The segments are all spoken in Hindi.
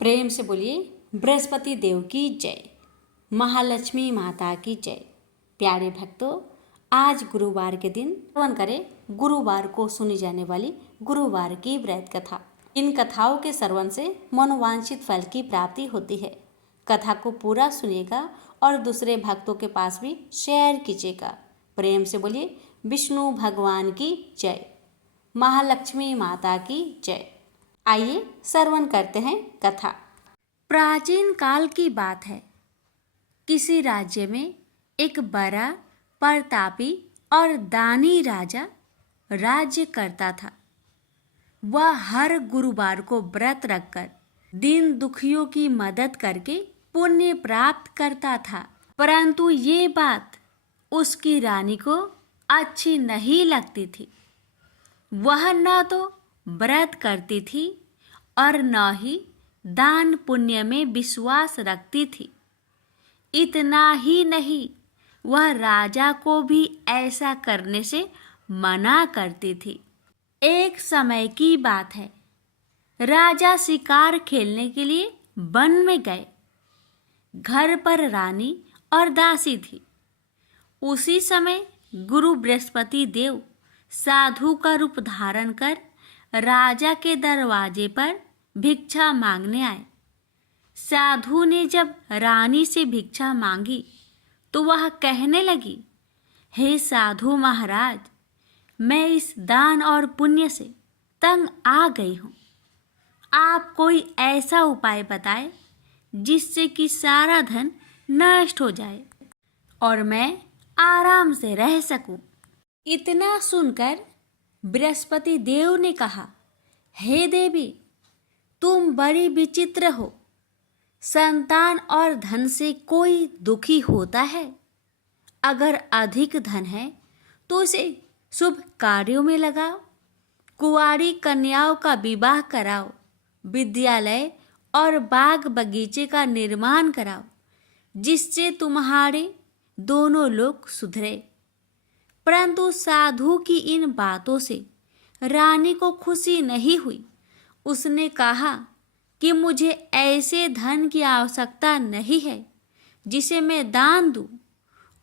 प्रेम से बोलिए बृहस्पति देव की जय, महालक्ष्मी माता की जय। प्यारे भक्तों, आज गुरुवार के दिन श्रवण करें गुरुवार को सुनी जाने वाली गुरुवार की व्रत कथा। इन कथाओं के श्रवण से मनोवांछित फल की प्राप्ति होती है। कथा को पूरा सुनिएगा और दूसरे भक्तों के पास भी शेयर कीजिएगा। प्रेम से बोलिए विष्णु भगवान की जय, महालक्ष्मी माता की जय। आइए श्रवण करते हैं कथा। प्राचीन काल की बात है। किसी राज्य में एक बड़ा प्रतापी और दानी राजा राज्य करता था। वह हर गुरुवार को व्रत रखकर दीन दुखियों की मदद करके पुण्य प्राप्त करता था। परंतु ये बात उसकी रानी को अच्छी नहीं लगती थी। वह न तो व्रत करती थी और न ही दान पुण्य में विश्वास रखती थी। इतना ही नहीं, वह राजा को भी ऐसा करने से मना करती थी। एक समय की बात है। राजा शिकार खेलने के लिए वन में गए। घर पर रानी और दासी थी। उसी समय गुरु बृहस्पति देव साधु का रूप धारण कर राजा के दरवाजे पर भिक्षा मांगने आए। साधु ने जब रानी से भिक्षा मांगी तो वह कहने लगी, हे साधु महाराज, मैं इस दान और पुण्य से तंग आ गई हूँ। आप कोई ऐसा उपाय बताएं जिससे कि सारा धन नष्ट हो जाए और मैं आराम से रह सकूं। इतना सुनकर बृहस्पति देव ने कहा, हे देवी, तुम बड़ी विचित्र हो। संतान और धन से कोई दुखी होता है? अगर अधिक धन है तो उसे शुभ कार्यों में लगाओ, कुंवारी कन्याओं का विवाह कराओ, विद्यालय और बाग बगीचे का निर्माण कराओ, जिससे तुम्हारे दोनों लोग सुधरे। परंतु साधु की इन बातों से रानी को खुशी नहीं हुई। उसने कहा कि मुझे ऐसे धन की आवश्यकता नहीं है जिसे मैं दान दूं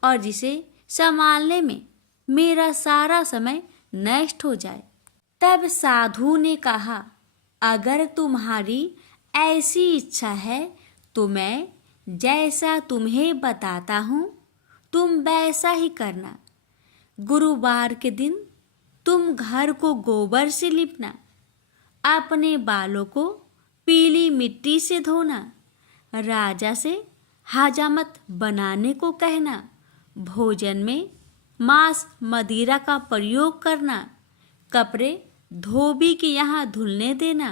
और जिसे संभालने में मेरा सारा समय नष्ट हो जाए। तब साधु ने कहा, अगर तुम्हारी ऐसी इच्छा है तो मैं जैसा तुम्हें बताता हूँ तुम वैसा ही करना। गुरुवार के दिन तुम घर को गोबर से लिपना, अपने बालों को पीली मिट्टी से धोना, राजा से हजामत बनाने को कहना, भोजन में मांस मदिरा का प्रयोग करना, कपड़े धोबी के यहाँ धुलने देना।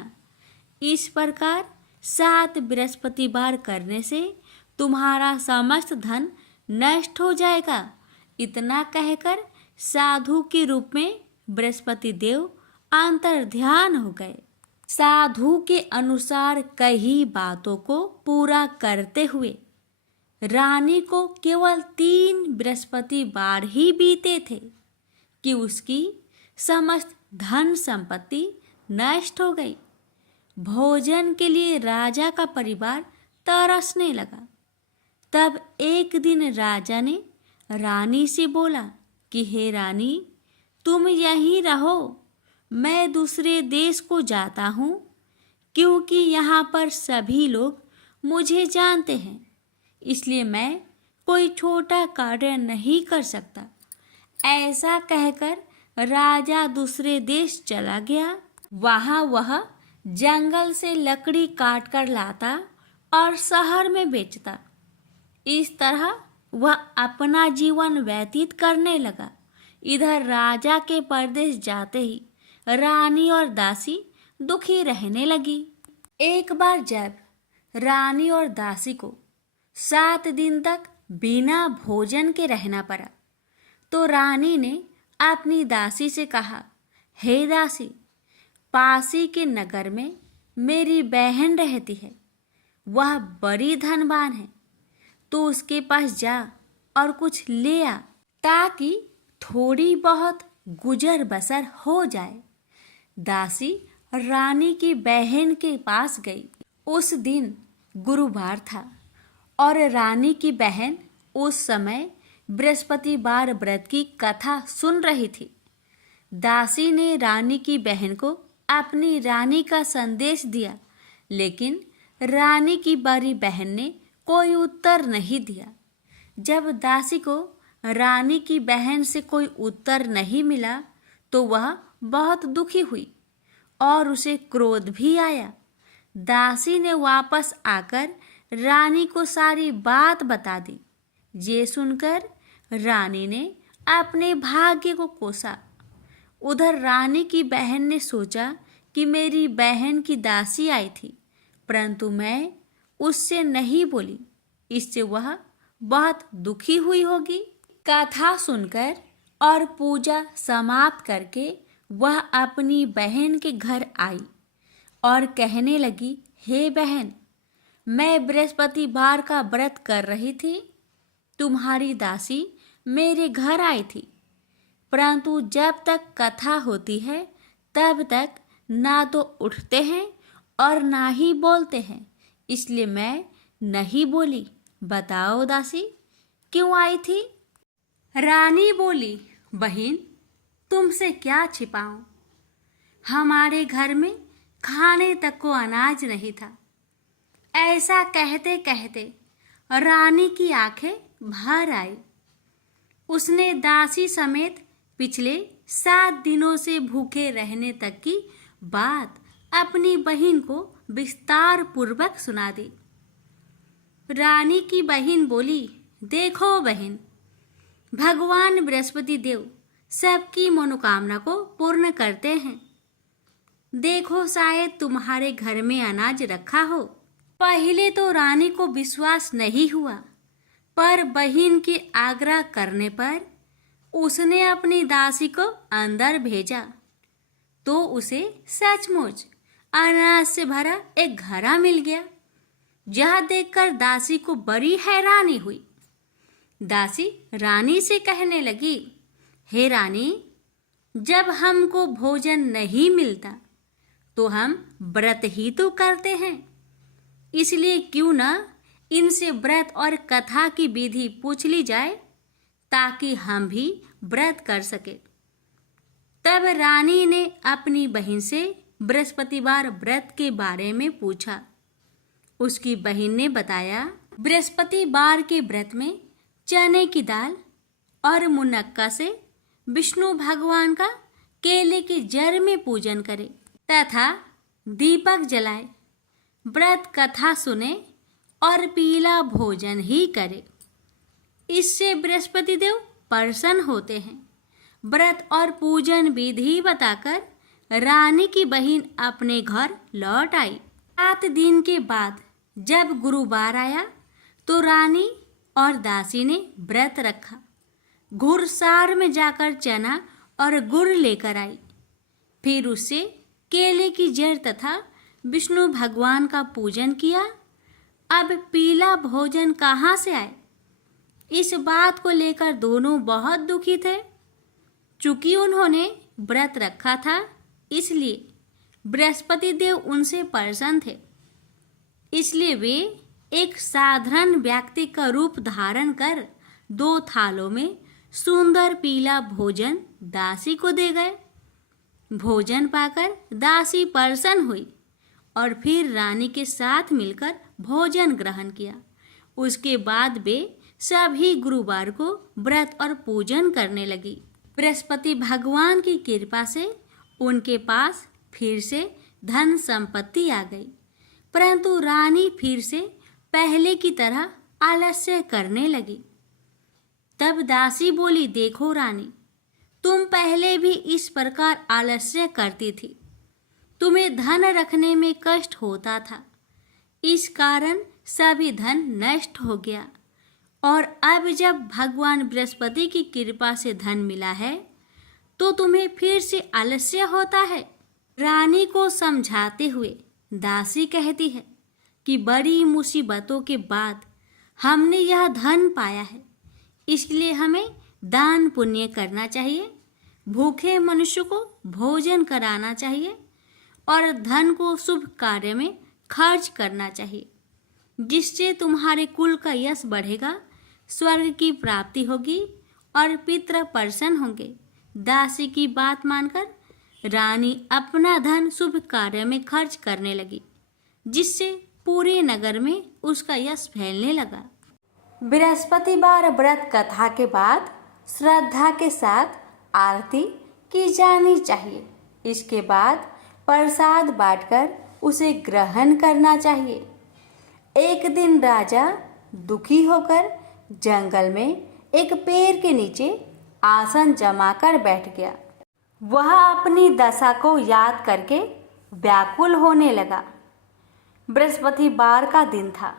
इस प्रकार 7 बृहस्पतिवार करने से तुम्हारा समस्त धन नष्ट हो जाएगा। इतना कहकर साधु के रूप में बृहस्पति देव अंतर्ध्यान हो गए। साधु के अनुसार कई बातों को पूरा करते हुए रानी को केवल 3 बृहस्पतिवार ही बीते थे कि उसकी समस्त धन संपत्ति नष्ट हो गई। भोजन के लिए राजा का परिवार तरसने लगा। तब एक दिन राजा ने रानी से बोला कि हे रानी, तुम यहीं रहो, मैं दूसरे देश को जाता हूँ, क्योंकि यहाँ पर सभी लोग मुझे जानते हैं, इसलिए मैं कोई छोटा कार्य नहीं कर सकता। ऐसा कहकर राजा दूसरे देश चला गया। वहाँ वह जंगल से लकड़ी काट कर लाता और शहर में बेचता। इस तरह वह अपना जीवन व्यतीत करने लगा। इधर राजा के परदेश जाते ही रानी और दासी दुखी रहने लगी। एक बार जब रानी और दासी को 7 दिन तक बिना भोजन के रहना पड़ा तो रानी ने अपनी दासी से कहा, हे दासी, पासी के नगर में मेरी बहन रहती है। वह बड़ी धनवान है, तो उसके पास जा और कुछ ले आ, ताकि थोड़ी बहुत गुजर बसर हो जाए। दासी रानी की बहन के पास गई उस दिन गुरुवार था और रानी की बहन उस समय बृहस्पतिवार व्रत की कथा सुन रही थी। दासी ने रानी की बहन को अपनी रानी का संदेश दिया, लेकिन रानी की बड़ी बहन ने कोई उत्तर नहीं दिया। जब दासी को रानी की बहन से कोई उत्तर नहीं मिला तो वह बहुत दुखी हुई और उसे क्रोध भी आया। दासी ने वापस आकर रानी को सारी बात बता दी। ये सुनकर रानी ने अपने भाग्य को कोसा। उधर रानी की बहन ने सोचा कि मेरी बहन की दासी आई थी, परंतु मैं उससे नहीं बोली, इससे वह बहुत दुखी हुई होगी। कथा सुनकर और पूजा समाप्त करके वह अपनी बहन के घर आई और कहने लगी, हे बहन, मैं बृहस्पतिवार का व्रत कर रही थी। तुम्हारी दासी मेरे घर आई थी, परंतु जब तक कथा होती है तब तक ना तो उठते हैं और ना ही बोलते हैं, इसलिए मैं नहीं बोली। बताओ दासी, क्यों आई थी? रानी बोली, बहन, तुमसे क्या छिपाऊं? हमारे घर में खाने तक को अनाज नहीं था। ऐसा कहते कहते रानी की आंखें भर आई। उसने दासी समेत पिछले 7 दिनों से भूखे रहने तक की बात अपनी बहन को विस्तार पूर्वक सुना दी। रानी की बहन बोली, देखो बहन, भगवान बृहस्पति देव सबकी मनोकामना को पूर्ण करते हैं। देखो, शायद तुम्हारे घर में अनाज रखा हो। पहले तो रानी को विश्वास नहीं हुआ, पर बहन के आग्रह करने पर उसने अपनी दासी को अंदर भेजा तो उसे सचमुच अनाज से भरा एक घड़ा मिल गया। यह देखकर दासी को बड़ी हैरानी हुई। दासी रानी से कहने लगी, हे रानी, जब हमको भोजन नहीं मिलता तो हम व्रत ही तो करते हैं, इसलिए क्यों न इनसे व्रत और कथा की विधि पूछ ली जाए ताकि हम भी व्रत कर सके। तब रानी ने अपनी बहन से बृहस्पतिवार व्रत के बारे में पूछा। उसकी बहन ने बताया, बृहस्पतिवार के व्रत में चने की दाल और मुनक्का से विष्णु भगवान का केले के जड़ में पूजन करें तथा दीपक जलाए, व्रत कथा सुने और पीला भोजन ही करे। इससे बृहस्पति देव प्रसन्न होते हैं। व्रत और पूजन विधि बताकर रानी की बहन अपने घर लौट आई। 7 दिन के बाद जब गुरुवार आया तो रानी और दासी ने व्रत रखा। घुड़सार में जाकर चना और गुड़ लेकर आई। फिर उससे केले की जड़ तथा विष्णु भगवान का पूजन किया। अब पीला भोजन कहाँ से आए? इस बात को लेकर दोनों बहुत दुखी थे। चूंकि उन्होंने व्रत रखा था, इसलिए बृहस्पति देव उनसे प्रसन्न थे। इसलिए वे एक साधारण व्यक्ति का रूप धारण कर 2 थालों में सुंदर पीला भोजन दासी को दे गए। भोजन पाकर दासी प्रसन्न हुई और फिर रानी के साथ मिलकर भोजन ग्रहण किया। उसके बाद वे सभी गुरुवार को व्रत और पूजन करने लगी। बृहस्पति भगवान की कृपा से उनके पास फिर से धन संपत्ति आ गई, परंतु रानी फिर से पहले की तरह आलस्य करने लगी। तब दासी बोली, देखो रानी, तुम पहले भी इस प्रकार आलस्य करती थी। तुम्हें धन रखने में कष्ट होता था, इस कारण सभी धन नष्ट हो गया, और अब जब भगवान बृहस्पति की कृपा से धन मिला है तो तुम्हें फिर से आलस्य होता है। रानी को समझाते हुए दासी कहती है कि बड़ी मुसीबतों के बाद हमने यह धन पाया है, इसलिए हमें दान पुण्य करना चाहिए, भूखे मनुष्य को भोजन कराना चाहिए और धन को शुभ कार्य में खर्च करना चाहिए, जिससे तुम्हारे कुल का यश बढ़ेगा, स्वर्ग की प्राप्ति होगी और पितृ प्रसन्न होंगे। दासी की बात मानकर रानी अपना धन शुभ कार्य में खर्च करने लगी, जिससे पूरे नगर में उसका यश फैलने लगा। बृहस्पतिवार व्रत कथा के बाद श्रद्धा के साथ आरती की जानी चाहिए। इसके बाद प्रसाद बांटकर उसे ग्रहण करना चाहिए। एक दिन राजा दुखी होकर जंगल में एक पेड़ के नीचे आसन जमाकर बैठ गया। वह अपनी दशा को याद करके व्याकुल होने लगा। बृहस्पतिवार का दिन था।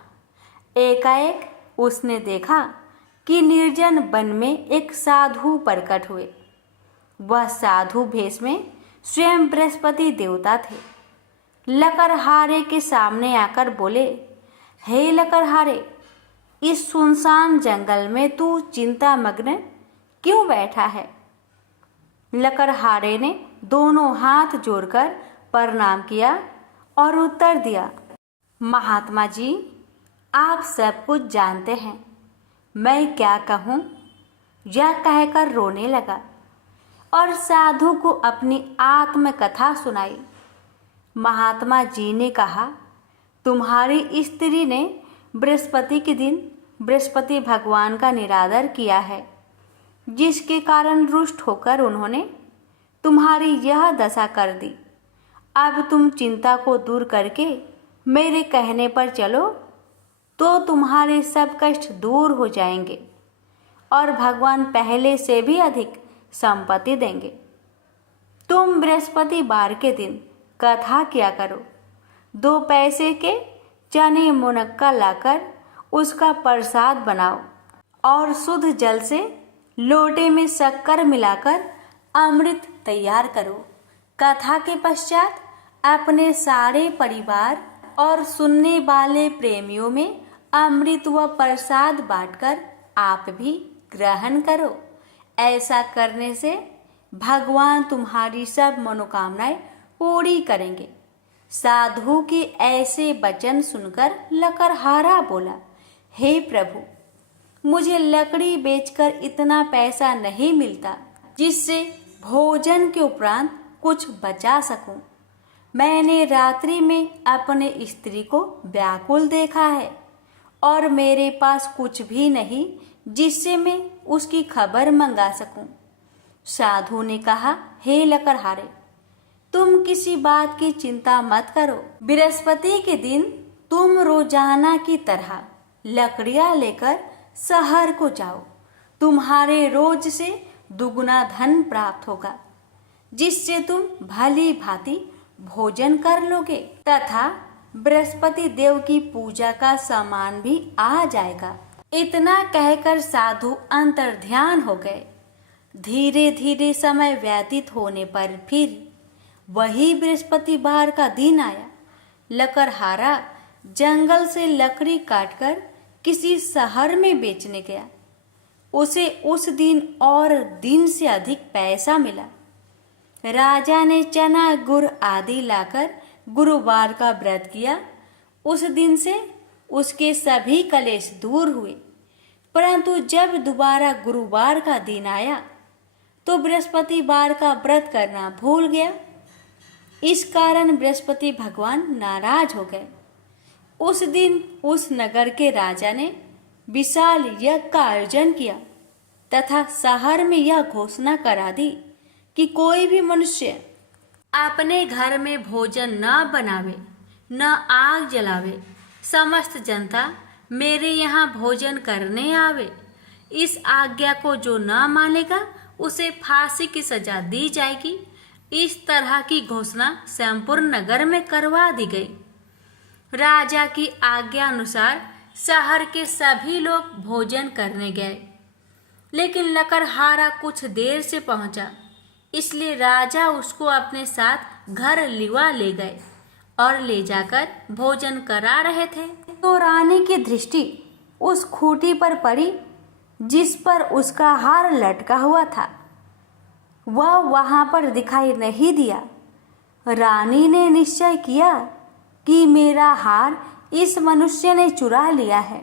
एकाएक उसने देखा कि निर्जन वन में एक साधु प्रकट हुए। वह साधु भेष में स्वयं बृहस्पति देवता थे। लकड़हारे के सामने आकर बोले, हे लकड़हारे, इस सुनसान जंगल में तू चिंतामग्न क्यों बैठा है? लकड़हारे ने दोनों हाथ जोड़कर प्रणाम किया और उत्तर दिया, महात्मा जी, आप सब कुछ जानते हैं, मैं क्या कहूँ? यह कहकर रोने लगा और साधु को अपनी आत्मकथा सुनाई। महात्मा जी ने कहा, तुम्हारी स्त्री ने बृहस्पति के दिन बृहस्पति भगवान का निरादर किया है, जिसके कारण रुष्ट होकर उन्होंने तुम्हारी यह दशा कर दी। अब तुम चिंता को दूर करके मेरे कहने पर चलो तो तुम्हारे सब कष्ट दूर हो जाएंगे और भगवान पहले से भी अधिक संपत्ति देंगे। तुम बृहस्पतिवार के दिन कथा किया करो। 2 पैसे के चने मुनक्का लाकर उसका प्रसाद बनाओ और शुद्ध जल से लोटे में शक्कर मिलाकर अमृत तैयार करो। कथा के पश्चात अपने सारे परिवार और सुनने वाले प्रेमियों में अमृत व प्रसाद बांटकर आप भी ग्रहण करो। ऐसा करने से भगवान तुम्हारी सब मनोकामनाएं पूरी करेंगे। साधु के ऐसे वचन सुनकर लकड़हारा बोला, हे प्रभु, मुझे लकड़ी बेचकर इतना पैसा नहीं मिलता जिससे भोजन के उपरांत कुछ बचा सकूं। मैंने रात्रि में अपने स्त्री को व्याकुल देखा है और मेरे पास कुछ भी नहीं जिससे मैं उसकी खबर मंगा सकूं। साधु ने कहा, हे लकड़हारे, तुम किसी बात की चिंता मत करो। बृहस्पति के दिन तुम रोजाना की तरह लकड़ियां लेकर शहर को जाओ। तुम्हारे रोज से दुगुना धन प्राप्त होगा, जिससे तुम भली भांति भोजन कर लोगे तथा बृहस्पति देव की पूजा का सामान भी आ जाएगा। इतना कहकर साधु अंतर्ध्यान हो गए। धीरे धीरे समय व्यतीत होने पर फिर वही बृहस्पतिवार का दिन आया। लकड़हारा जंगल से लकड़ी काटकर किसी शहर में बेचने गया। उसे उस दिन और दिन से अधिक पैसा मिला। राजा ने चना गुड़ आदि लाकर गुरुवार का व्रत किया। उस दिन से उसके सभी कलेश दूर हुए। परंतु जब दोबारा गुरुवार का दिन आया तो बृहस्पतिवार का व्रत करना भूल गया। इस कारण बृहस्पति भगवान नाराज हो गए। उस दिन उस नगर के राजा ने विशाल यज्ञ का आयोजन किया तथा शहर में यह घोषणा करा दी कि कोई भी मनुष्य अपने घर में भोजन न बनावे, न आग जलावे। समस्त जनता मेरे यहाँ भोजन करने आवे। इस आज्ञा को जो न मानेगा उसे फांसी की सजा दी जाएगी। इस तरह की घोषणा संपूर्ण नगर में करवा दी गई। राजा की आज्ञा अनुसार शहर के सभी लोग भोजन करने गए, लेकिन लकड़हारा कुछ देर से पहुंचा, इसलिए राजा उसको अपने साथ घर लिवा ले गए और ले जाकर भोजन करा रहे थे तो रानी की दृष्टि उस खूंटी पर पड़ी जिस पर उसका हार लटका हुआ था। वह वहां पर दिखाई नहीं दिया। रानी ने निश्चय किया कि मेरा हार इस मनुष्य ने चुरा लिया है।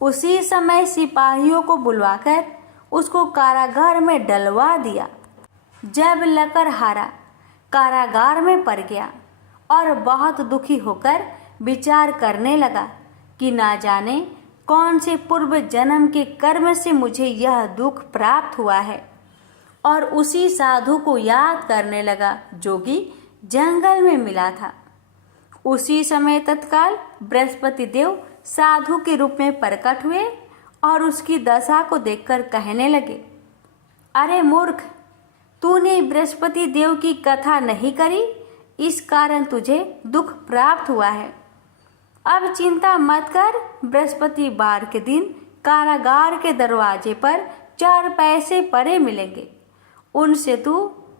उसी समय सिपाहियों को बुलवाकर उसको कारागार में डलवा दिया। जब लकड़हारा कारागार में पड़ गया और बहुत दुखी होकर विचार करने लगा कि ना जाने कौन से पूर्व जन्म के कर्म से मुझे यह दुख प्राप्त हुआ है, और उसी साधु को याद करने लगा जो कि जंगल में मिला था। उसी समय तत्काल बृहस्पति देव साधु के रूप में प्रकट हुए और उसकी दशा को देखकर कहने लगे, अरे मूर्ख, तूने बृहस्पति देव की कथा नहीं करी, इस कारण तुझे दुख प्राप्त हुआ है। अब चिंता मत कर, बृहस्पतिवार के दिन कारागार के दरवाजे पर 4 पैसे पड़े मिलेंगे, उनसे तू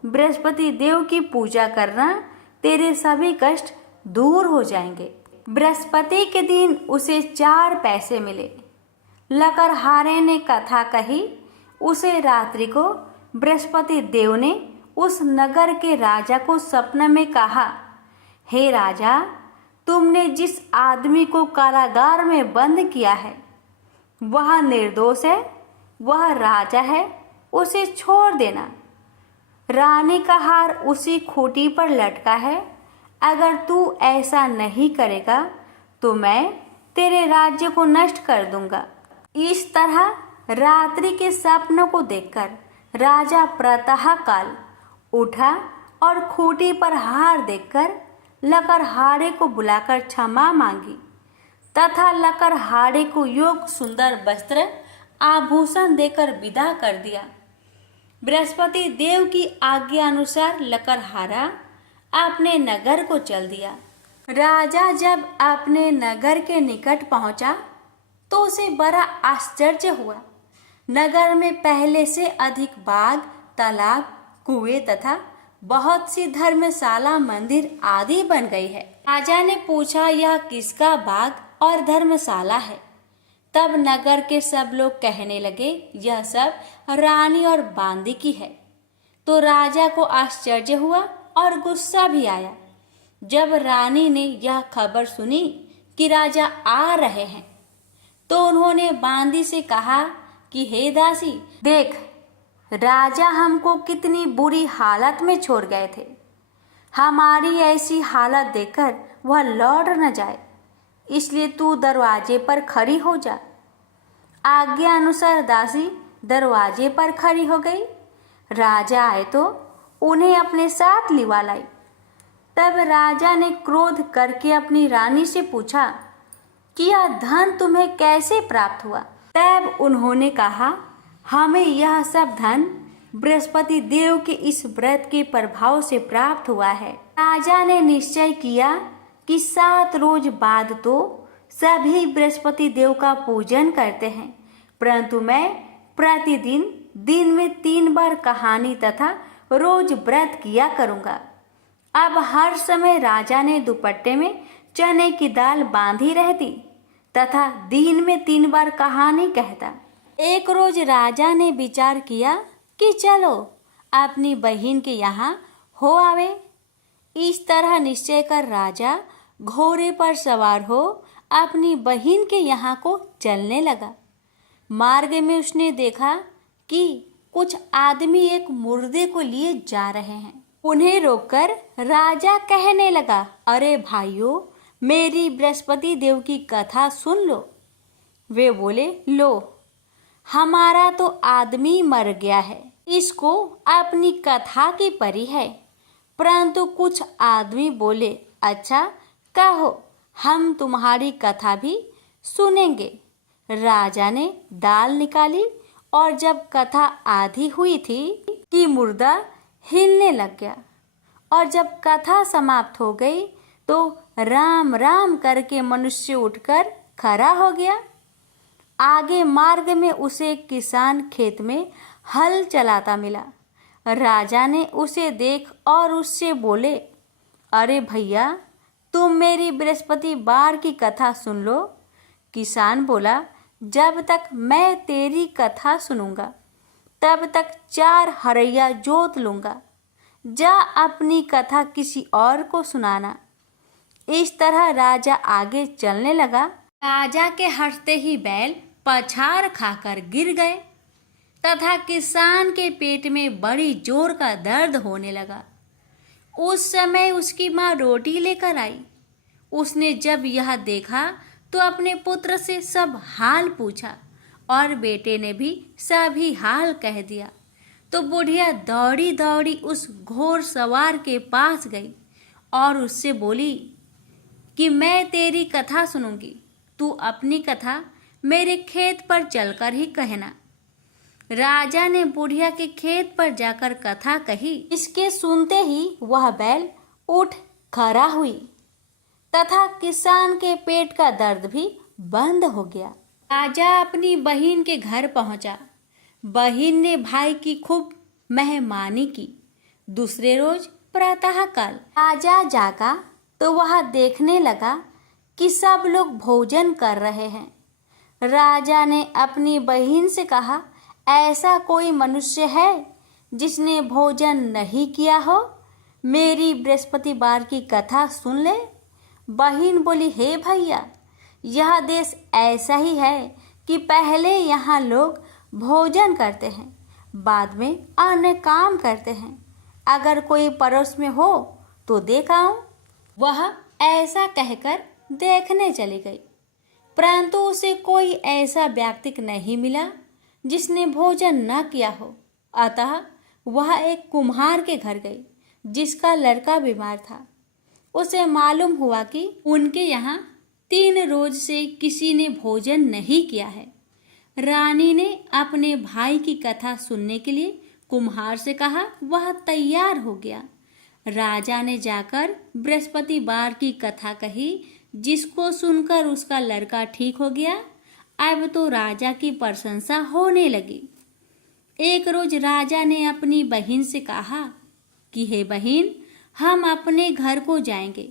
बृहस्पति देव की पूजा करना, तेरे सभी कष्ट दूर हो जाएंगे। बृहस्पति के दिन उसे 4 पैसे मिले। लकड़हारे ने कथा कही। उसे रात्रि को बृहस्पति देव ने उस नगर के राजा को सपन में कहा, हे राजा, तुमने जिस आदमी को कारागार में बंद किया है वह निर्दोष है, वह राजा है, उसे छोड़ देना। रानी का हार उसी खूंटी पर लटका है, अगर तू ऐसा नहीं करेगा तो मैं तेरे राज्य को नष्ट कर दूंगा। इस तरह रात्रि के सपनों को देखकर राजा प्रातः काल उठा और खूंटी पर हार देखकर लकड़हारे को बुलाकर क्षमा मांगी तथा लकड़हारे को योग सुंदर वस्त्र आभूषण देकर विदा कर दिया। बृहस्पति देव की आज्ञा अनुसार लकड़हारा अपने नगर को चल दिया। राजा जब अपने नगर के निकट पहुंचा तो उसे बड़ा आश्चर्य हुआ। नगर में पहले से अधिक बाग, तालाब, कुएं तथा बहुत सी धर्मशाला, मंदिर आदि बन गई है। राजा ने पूछा, यह किसका बाग और धर्मशाला है? तब नगर के सब लोग कहने लगे, यह सब रानी और बांदी की है। तो राजा को आश्चर्य हुआ और गुस्सा भी आया। जब रानी ने यह खबर सुनी कि राजा आ रहे हैं तो उन्होंने बांदी से कहा कि हे दासी, देख, राजा हमको कितनी बुरी हालत में छोड़ गए थे। हमारी ऐसी हालत देखकर वह लौट न जाए, इसलिए तू दरवाजे पर खड़ी हो जा। आज्ञा अनुसार दासी दरवाजे पर खड़ी हो गई। राजा आए तो उन्हें अपने साथ लिवा लाई। तब राजा ने क्रोध करके अपनी रानी से पूछा कि यह धन तुम्हें कैसे प्राप्त हुआ? तब उन्होंने कहा, हमें यह सब धन बृहस्पति देव के इस व्रत के प्रभाव से प्राप्त हुआ है। राजा ने निश्चय किया कि 7 रोज बाद तो सभी बृहस्पति देव का पूजन करते हैं, परंतु मैं प्रतिदिन दिन में 3 बार कहानी तथा रोज व्रत किया करूंगा। अब हर समय राजा ने दुपट्टे में चने की दाल बांधी रहती तथा दिन में 3 बार कहानी कहता। एक रोज राजा ने विचार किया कि चलो अपनी बहन के यहाँ हो आवे। इस तरह निश्चय कर राजा घोड़े पर सवार हो अपनी बहन के यहाँ को चलने लगा। मार्ग में उसने देखा कि कुछ आदमी एक मुर्दे को लिए जा रहे हैं। उन्हें रोककर राजा कहने लगा, अरे भाइयों, मेरी बृहस्पति देव की कथा सुन लो। वे बोले, लो, हमारा तो आदमी मर गया है, इसको अपनी कथा की परी है। परंतु कुछ आदमी बोले, अच्छा कहो, हम तुम्हारी कथा भी सुनेंगे। राजा ने दाल निकाली और जब कथा आधी हुई थी कि मुर्दा हिलने लग गया, और जब कथा समाप्त हो गई तो राम राम करके मनुष्य उठकर खड़ा हो गया। आगे मार्ग में उसे एक किसान खेत में हल चलाता मिला। राजा ने उसे देख और उससे बोले, अरे भैया, तुम मेरी बृहस्पतिवार की कथा सुन लो। किसान बोला, जब तक मैं तेरी कथा सुनूंगा तब तक 4 हरैया जोत लूंगा। जा अपनी कथा किसी और को सुनाना। इस तरह राजा आगे चलने लगा। राजा के हटते ही बैल पछाड़ खाकर गिर गए तथा किसान के पेट में बड़ी जोर का दर्द होने लगा। उस समय उसकी माँ रोटी लेकर आई। उसने जब यह देखा तो अपने पुत्र से सब हाल पूछा और बेटे ने भी सभी हाल कह दिया। तो बुढ़िया दौड़ी दौड़ी उस घोड़ सवार के पास गई और उससे बोली कि मैं तेरी कथा सुनूंगी, तू अपनी कथा मेरे खेत पर चलकर ही कहना। राजा ने बुढ़िया के खेत पर जाकर कथा कही। इसके सुनते ही वह बैल उठ खड़ा हुई तथा किसान के पेट का दर्द भी बंद हो गया। राजा अपनी बहन के घर पहुंचा। बहन ने भाई की खूब मेहमानी की। दूसरे रोज प्रातःकाल राजा जागा तो वह देखने लगा कि सब लोग भोजन कर रहे हैं। राजा ने अपनी बहन से कहा, ऐसा कोई मनुष्य है जिसने भोजन नहीं किया हो? मेरी बृहस्पतिवार की कथा सुन ले। बहन बोली, हे भैया, यह देश ऐसा ही है कि पहले यहाँ लोग भोजन करते हैं, बाद में अन्य काम करते हैं। अगर कोई पड़ोस में हो तो देख आऊं। वह ऐसा कहकर देखने चली गई, परंतु उसे कोई ऐसा व्यक्ति नहीं मिला जिसने भोजन न किया हो। अतः वह एक कुम्हार के घर गई जिसका लड़का बीमार था। उसे मालूम हुआ कि उनके यहाँ 3 रोज से किसी ने भोजन नहीं किया है। रानी ने अपने भाई की कथा सुनने के लिए कुम्हार से कहा। वह तैयार हो गया। राजा ने जाकर बृहस्पतिवार की कथा कही, जिसको सुनकर उसका लड़का ठीक हो गया। अब तो राजा की प्रशंसा होने लगी। एक रोज राजा ने अपनी बहन से कहा कि हे बहन, हम अपने घर को जाएंगे,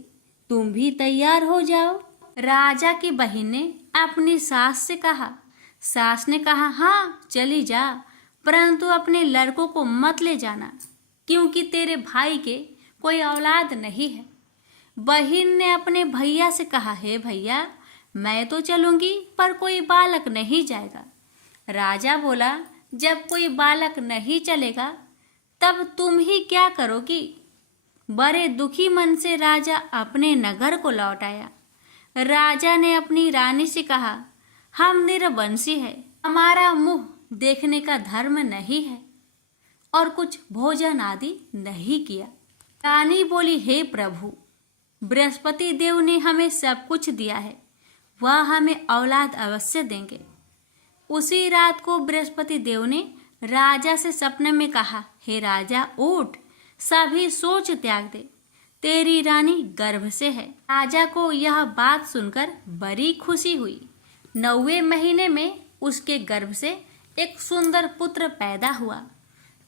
तुम भी तैयार हो जाओ। राजा की बहन ने अपनी सास से कहा। सास ने कहा, हाँ चली जा, परंतु अपने लड़कों को मत ले जाना, क्योंकि तेरे भाई के कोई औलाद नहीं है। बहन ने अपने भैया से कहा, हे भैया, मैं तो चलूंगी पर कोई बालक नहीं जाएगा। राजा बोला, जब कोई बालक नहीं चलेगा तब तुम ही क्या करोगी? बड़े दुखी मन से राजा अपने नगर को लौट आया। राजा ने अपनी रानी से कहा, हम निरवंशी है, हमारा मुंह देखने का धर्म नहीं है और कुछ भोजन आदि नहीं किया। रानी बोली, हे प्रभु, बृहस्पति देव ने हमें सब कुछ दिया है, वह हमें औलाद अवश्य देंगे। उसी रात को बृहस्पति देव ने राजा से सपने में कहा, हे राजा, उठ, सभी सोच त्याग दे, तेरी रानी गर्भ से है। राजा को यह बात सुनकर बड़ी खुशी हुई। 9वें महीने में उसके गर्भ से एक सुंदर पुत्र पैदा हुआ।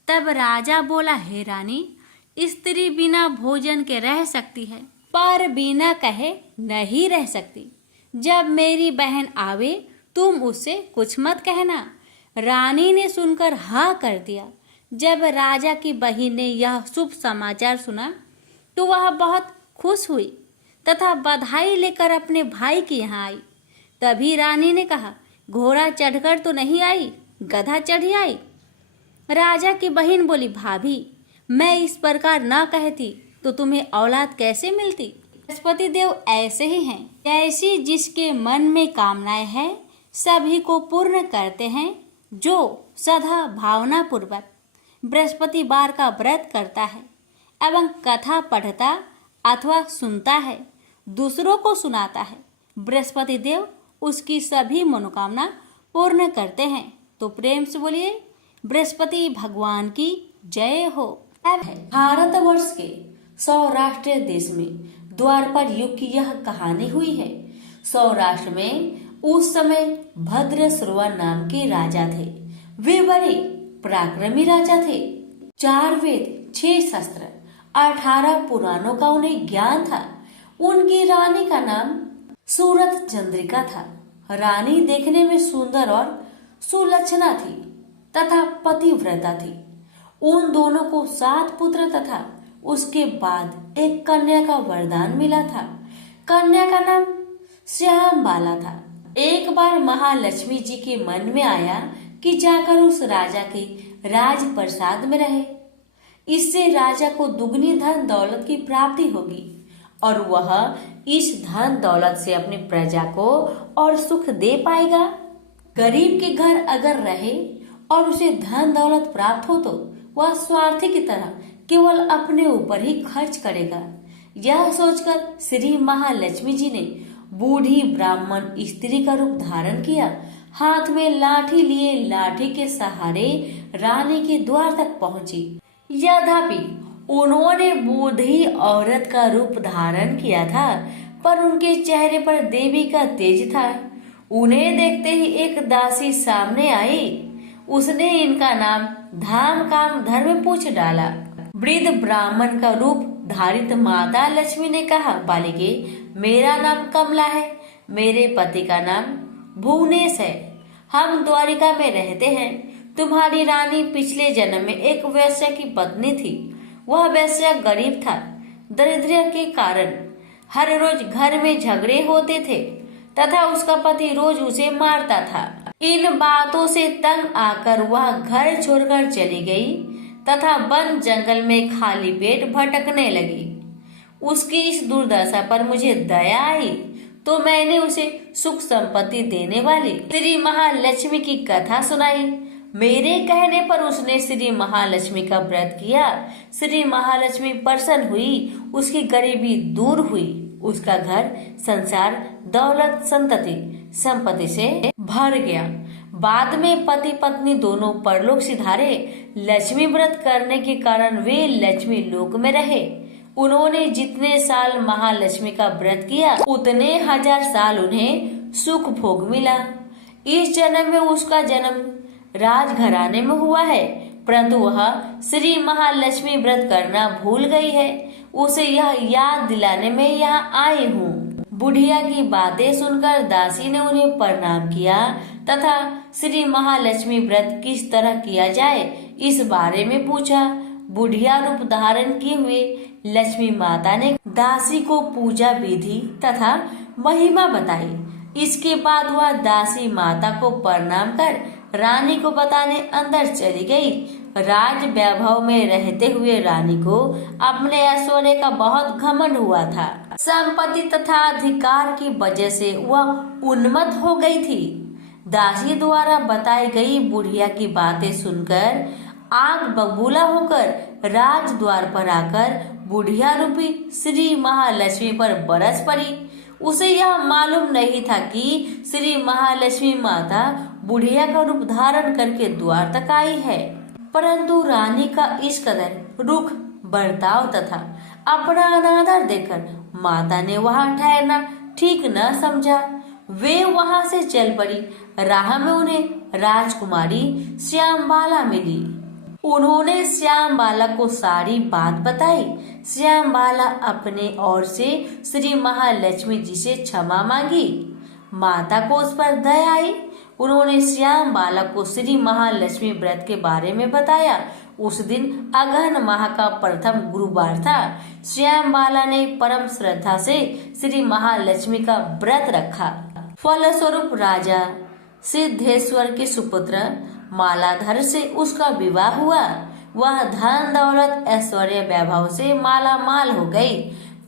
तब राजा बोला, हे रानी, स्त्री बिना भोजन के रह सकती है, पर बिना कहे नहीं रह सकती। जब मेरी बहन आवे तुम उससे कुछ मत कहना। रानी ने सुनकर हाँ कर दिया। जब राजा की बहन ने यह शुभ समाचार सुना तो वह बहुत खुश हुई तथा बधाई लेकर अपने भाई के यहाँ आई। तभी रानी ने कहा, घोड़ा चढ़कर तो नहीं आई, गधा चढ़ी आई। राजा की बहन बोली, भाभी, मैं इस प्रकार न कहती तो तुम्हें औलाद कैसे मिलती? बृहस्पति देव ऐसे ही हैं, जैसी जिसके मन में कामनाएं हैं सभी को पूर्ण करते हैं। जो सदा भावना पूर्वक बृहस्पतिवार का व्रत करता है एवं कथा पढ़ता अथवा सुनता है, दूसरों को सुनाता है, बृहस्पति देव उसकी सभी मनोकामना पूर्ण करते हैं। तो प्रेम से बोलिए, बृहस्पति भगवान की जय हो। भारतवर्ष के सौराष्ट्र देश में द्वापर युग की यह कहानी हुई है। सौराष्ट्र में उस समय भद्रश्रवा नाम के राजा थे। वे बड़े पराक्रमी राजा थे। 4 वेद, 6 शस्त्र, 18 पुराणों का उन्हें ज्ञान था। उनकी रानी का नाम सूरत चंद्रिका था। रानी देखने में सुंदर और सुलक्षणा थी तथा पतिव्रता थी। उन दोनों को 7 पुत्र तथा उसके बाद एक कन्या का वरदान मिला था। कन्या का नाम श्याम बाला था। एक बार महालक्ष्मी जी के मन में आया कि जाकर उस राजा के राजप्रसाद में रहे। इससे राजा को दुगनी धन दौलत की प्राप्ति होगी और वह इस धन दौलत से अपनी प्रजा को और सुख दे पाएगा। गरीब के घर अगर रहे और उसे धन दौलत प्राप्त हो तो वह स्वार्थी की तरह केवल अपने ऊपर ही खर्च करेगा। यह सोचकर श्री महालक्ष्मी जी ने बूढ़ी ब्राह्मण स्त्री का रूप धारण किया। हाथ में लाठी लिए लाठी के सहारे रानी के द्वार तक पहुंची। यद्यपि उन्होंने बूढ़ी औरत का रूप धारण किया था, पर उनके चेहरे पर देवी का तेज था। उन्हें देखते ही एक दासी सामने आई। उसने इनका नाम धाम काम धर्म पूछ डाला। वृद्ध ब्राह्मण का रूप धारित माता लक्ष्मी ने कहा, बालिके, मेरा नाम कमला है। मेरे पति का नाम भुवनेश है। हम द्वारिका में रहते हैं। तुम्हारी रानी पिछले जन्म में एक वैश्य की पत्नी थी। वह वैश्य गरीब था। दरिद्र के कारण हर रोज घर में झगड़े होते थे तथा उसका पति रोज उसे मारता था। इन बातों से तंग आकर वह घर छोड़कर चली गई तथा वन जंगल में खाली पेट भटकने लगी। उसकी इस दुर्दशा पर मुझे दया आई तो मैंने उसे सुख संपत्ति देने वाली श्री महालक्ष्मी की कथा सुनाई। मेरे कहने पर उसने श्री महालक्ष्मी का व्रत किया। श्री महालक्ष्मी प्रसन्न हुई, उसकी गरीबी दूर हुई, उसका घर संसार दौलत संपत्ति से भर गया। बाद में पति पत्नी दोनों परलोक सिधारे। लक्ष्मी व्रत करने के कारण वे लक्ष्मी लोक में रहे। उन्होंने जितने साल महालक्ष्मी का व्रत किया उतने 1000 साल उन्हें सुख भोग मिला। इस जन्म में उसका जन्म राजघराने में हुआ है, परंतु वह श्री महालक्ष्मी व्रत करना भूल गई है। उसे यह याद दिलाने में यहाँ आई हूँ। बुढ़िया की बातें सुनकर दासी ने उन्हें प्रणाम किया तथा श्री महालक्ष्मी व्रत किस तरह किया जाए इस बारे में पूछा। बुढ़िया रूप धारण किए हुए लक्ष्मी माता ने दासी को पूजा विधि तथा महिमा बताई। इसके बाद वह दासी माता को प्रणाम कर रानी को बताने अंदर चली गई। राज वैभव में रहते हुए रानी को अपने ऐश्वर्य का बहुत घमंड हुआ था। संपत्ति तथा अधिकार की वजह से वह उन्मत्त हो गई थी। दासी द्वारा बताई गई बुढ़िया की बातें सुनकर आग बबूला होकर राज द्वार पर आकर बुढ़िया रूपी श्री महालक्ष्मी पर बरस पड़ी। उसे यह मालूम नहीं था कि श्री महालक्ष्मी माता बुढ़िया का रूप धारण करके द्वार तक आई है, परंतु रानी का इस कदर रुख बर्ताव तथा अपना अनादर देखकर माता ने वहां ठहरना ठीक न समझा। वे वहां से चल पड़ी। राह में उन्हें राजकुमारी श्यामबाला मिली। उन्होंने श्यामबाला को सारी बात बताई। श्यामबाला अपने ओर से श्री महालक्ष्मी जी से क्षमा मांगी। माता को उस पर दया आई। उन्होंने श्यामबाला को श्री महालक्ष्मी व्रत के बारे में बताया। उस दिन अगहन माह का प्रथम गुरुवार था। श्यामबाला ने परम श्रद्धा से श्री महालक्ष्मी का व्रत रखा। फलस्वरूप राजा सिद्धेश्वर के सुपुत्र मालाधर से उसका विवाह हुआ। वह धन दौलत ऐश्वर्य वैभव से माला माल हो गई।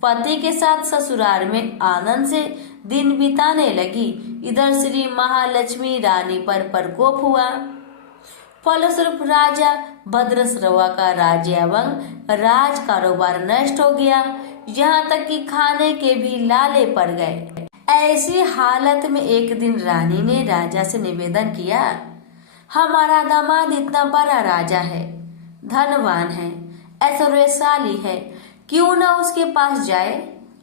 पति के साथ ससुराल में आनंद से दिन बिताने लगी। इधर श्री महालक्ष्मी रानी पर प्रकोप हुआ। फलस्वरूप राजा भद्रश्रवा का राज्य एवं राज कारोबार नष्ट हो गया। यहाँ तक कि खाने के भी लाले पड़ गए। ऐसी हालत में एक दिन रानी ने राजा से निवेदन किया, हमारा दामाद इतना बड़ा राजा है, धनवान है, ऐश्वर्यशाली है, क्यों न उसके पास जाए,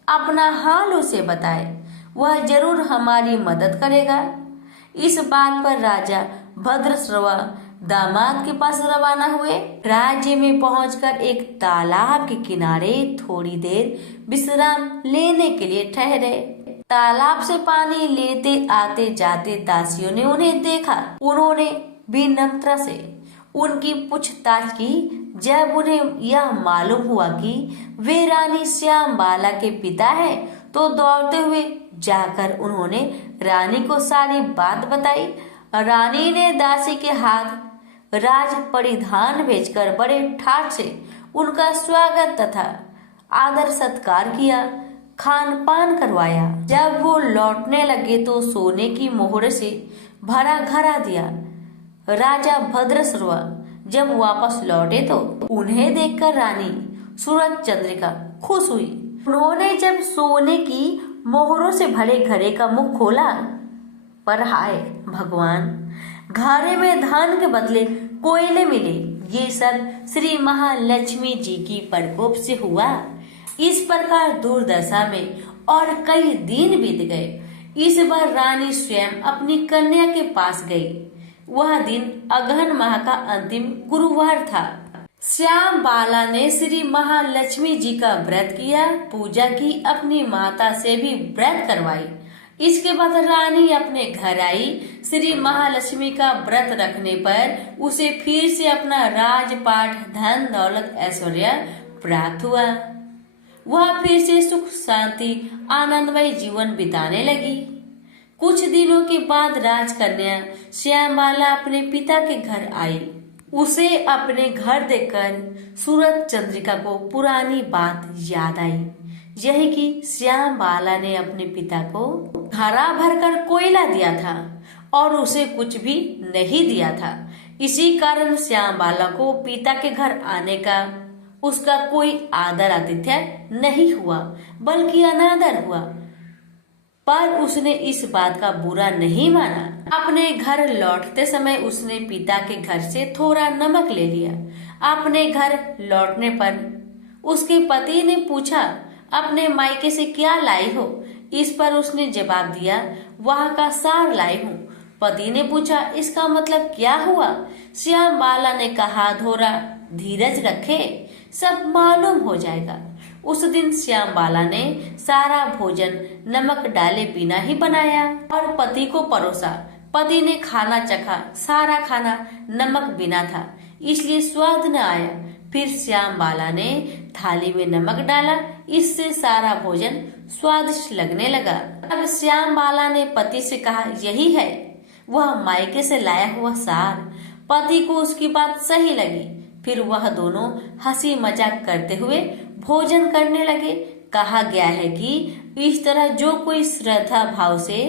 अपना हाल उसे बताए, वह जरूर हमारी मदद करेगा। इस बात पर राजा भद्रश्रवा दामाद के पास रवाना हुए। राज्य में पहुंचकर एक तालाब के किनारे थोड़ी देर विश्राम लेने के लिए ठहरे। तालाब से पानी लेते आते जाते दासियों ने उन्हें देखा। उन्होंने विनम्रता से उनकी पूछताछ की। जब उन्हें यह मालूम हुआ कि वे रानी श्यामबाला के पिता हैं, तो दौड़ते हुए जाकर उन्होंने रानी को सारी बात बताई। रानी ने दासी के हाथ राज परिधान भेजकर बड़े ठाट से उनका स्वागत तथा आदर सत्कार किया, खान पान करवाया। जब वो लौटने लगे तो सोने की मोहर से भरा घड़ा दिया। राजा भद्रश्रवा जब वापस लौटे तो उन्हें देखकर रानी सूरज चंद्रिका खुश हुई। उन्होंने जब सोने की मोहरों से भरे घड़े का मुख खोला, पर हाय भगवान, घड़े में धान के बदले कोयले मिले। ये सब श्री महालक्ष्मी जी की प्रकोप से हुआ। इस प्रकार दुर्दशा में और कई दिन बीत गए। इस बार रानी स्वयं अपनी कन्या के पास गई। वह दिन अगहन माह का अंतिम गुरुवार था। श्याम बाला ने श्री महालक्ष्मी जी का व्रत किया, पूजा की, अपनी माता से भी व्रत करवाई। इसके बाद रानी अपने घर आई। श्री महालक्ष्मी का व्रत रखने पर उसे फिर से अपना राजपाट, धन दौलत, ऐश्वर्य प्राप्त हुआ। वह फिर से सुख शांति आनंदमय जीवन बिताने लगी। कुछ दिनों के बाद राजकन्या श्यामबाला अपने पिता के घर आई। उसे अपने घर देखकर सूरज चंद्रिका को पुरानी बात याद आई, यही कि श्यामबाला ने अपने पिता को घड़ा भरकर कोयला दिया था और उसे कुछ भी नहीं दिया था। इसी कारण श्यामबाला को पिता के घर आने का उसका कोई आदर आतिथ्य नहीं हुआ, बल्कि अनादर हुआ। पर उसने इस बात का बुरा नहीं माना। अपने घर लौटते समय उसने पिता के घर से थोड़ा नमक ले लिया। अपने घर लौटने पर उसके पति ने पूछा, अपने मायके से क्या लाई हो? इस पर उसने जवाब दिया, वहाँ का सार लाई हूँ। पति ने पूछा, इसका मतलब क्या हुआ? श्यामबाला ने कहा, धोरा धीरज रखे, सब मालूम हो जाएगा। उस दिन श्यामबाला ने सारा भोजन नमक डाले बिना ही बनाया और पति को परोसा। पति ने खाना चखा, सारा खाना नमक बिना था, इसलिए स्वाद न आया। फिर श्यामबाला ने थाली में नमक डाला, इससे सारा भोजन स्वादिष्ट लगने लगा। अब श्यामबाला ने पति से कहा, यही है वह मायके से लाया हुआ सार। पति को उसकी बात सही लगी। फिर वह दोनों हंसी मजाक करते हुए भोजन करने लगे। कहा गया है कि इस तरह जो कोई श्रद्धा भाव से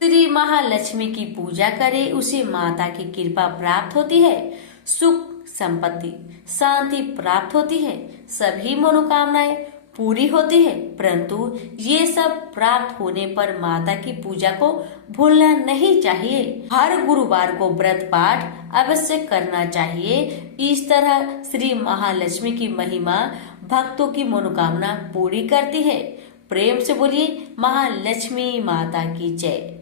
श्री महालक्ष्मी की पूजा करे, उसे माता की कृपा प्राप्त होती है, सुख संपत्ति शांति प्राप्त होती है, सभी मनोकामनाएं पूरी होती है। परंतु ये सब प्राप्त होने पर माता की पूजा को भूलना नहीं चाहिए। हर गुरुवार को व्रत पाठ अवश्य करना चाहिए। इस तरह श्री महालक्ष्मी की महिमा भक्तों की मनोकामना पूरी करती है। प्रेम से बोलिए महालक्ष्मी माता की जय।